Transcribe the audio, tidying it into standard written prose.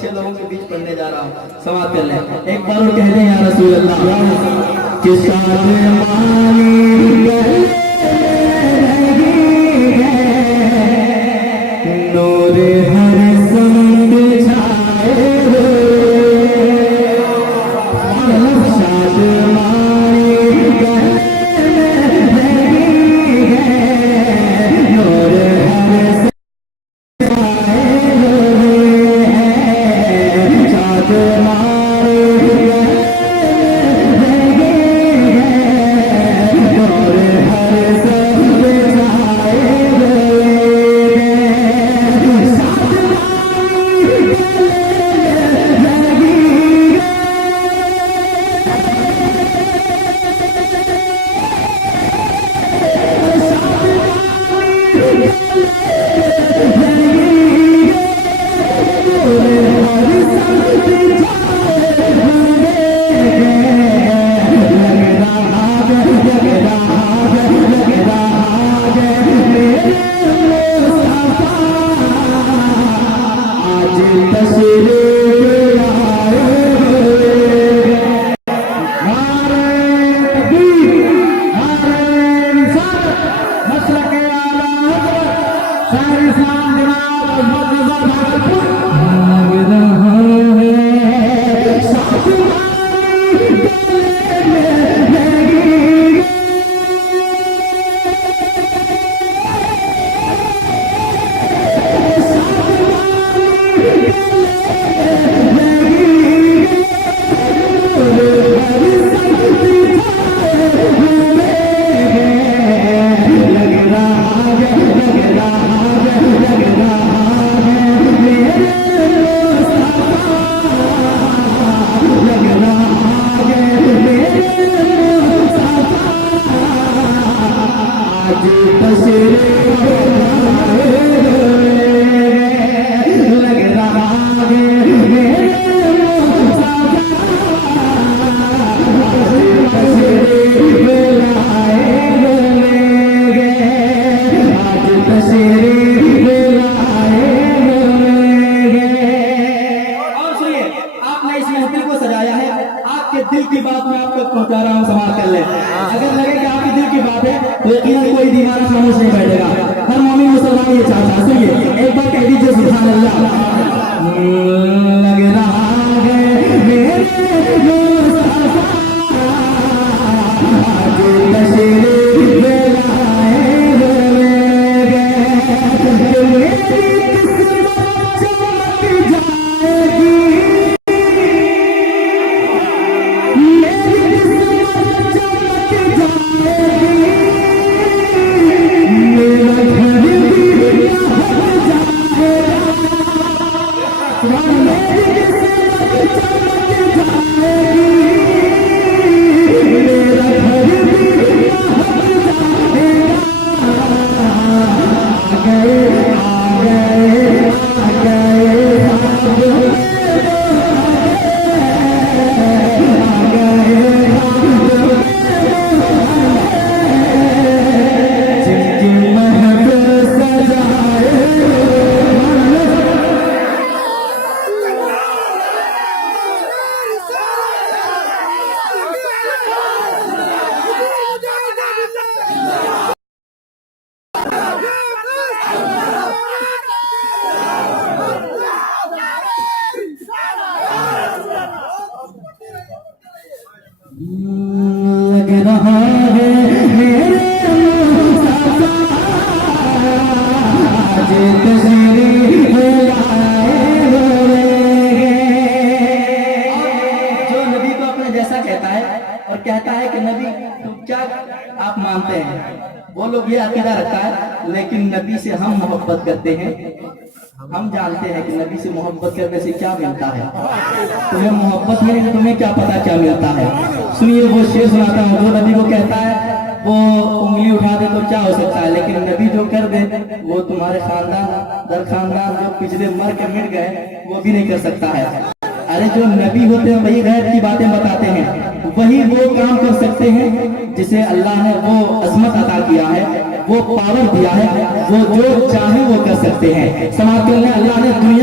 अच्छे लोगों के बीच पढ़ने जा रहा हूँ, समाप्त कर लें। एक बार और कह दें या रसूल अल्लाह कि नूरे हर संग छाए दिल की बात मैं आप तक पहुंचा रहा हूँ, समाप्त कर ले। अगर लगे कि आपकी दिल की बात है तो यकीनन कोई दीवाना खामोश नहीं बैठेगा। हर मोमिन मुसलमान ये चाहता। सुनिए एक बार कह दीजिए सुभान अल्लाह। लग रहा है मेरे मुस्तफा आज तशरीफ लाए हुए मेरी किस्मत चमक जाएगी। लग रहा है मेरे मुस्तफा आज तशरीफ लाए हुए। जो नबी को अपने जैसा कहता है और कहता है कि नबी तो क्या आप मानते हैं, वो लोग ये अकीदा रखता है। लेकिन नबी से हम मोहब्बत करते हैं, हम जानते हैं कि नबी से मोहब्बत करने से क्या मिलता है। तुम्हें मोहब्बत मिली तो तुम्हें क्या पता क्या मिलता है। सुनिए वो शेर सुनाता हूँ। जो नबी को कहता है वो उंगली उठा दे तो क्या हो सकता है, लेकिन नबी जो कर दे वो तुम्हारे खानदान दर खानदान जो पिछले मर के मिट गए वो भी नहीं कर सकता है। अरे जो नबी होते हैं वही गैर की बातें बताते हैं, वही वो काम कर सकते हैं जिसे अल्लाह ने वो अजमत अता किया है, वो पावर दिया है, वो जो चाहे वो कर सकते हैं। समाप्त करने अल्लाह ने दुनिया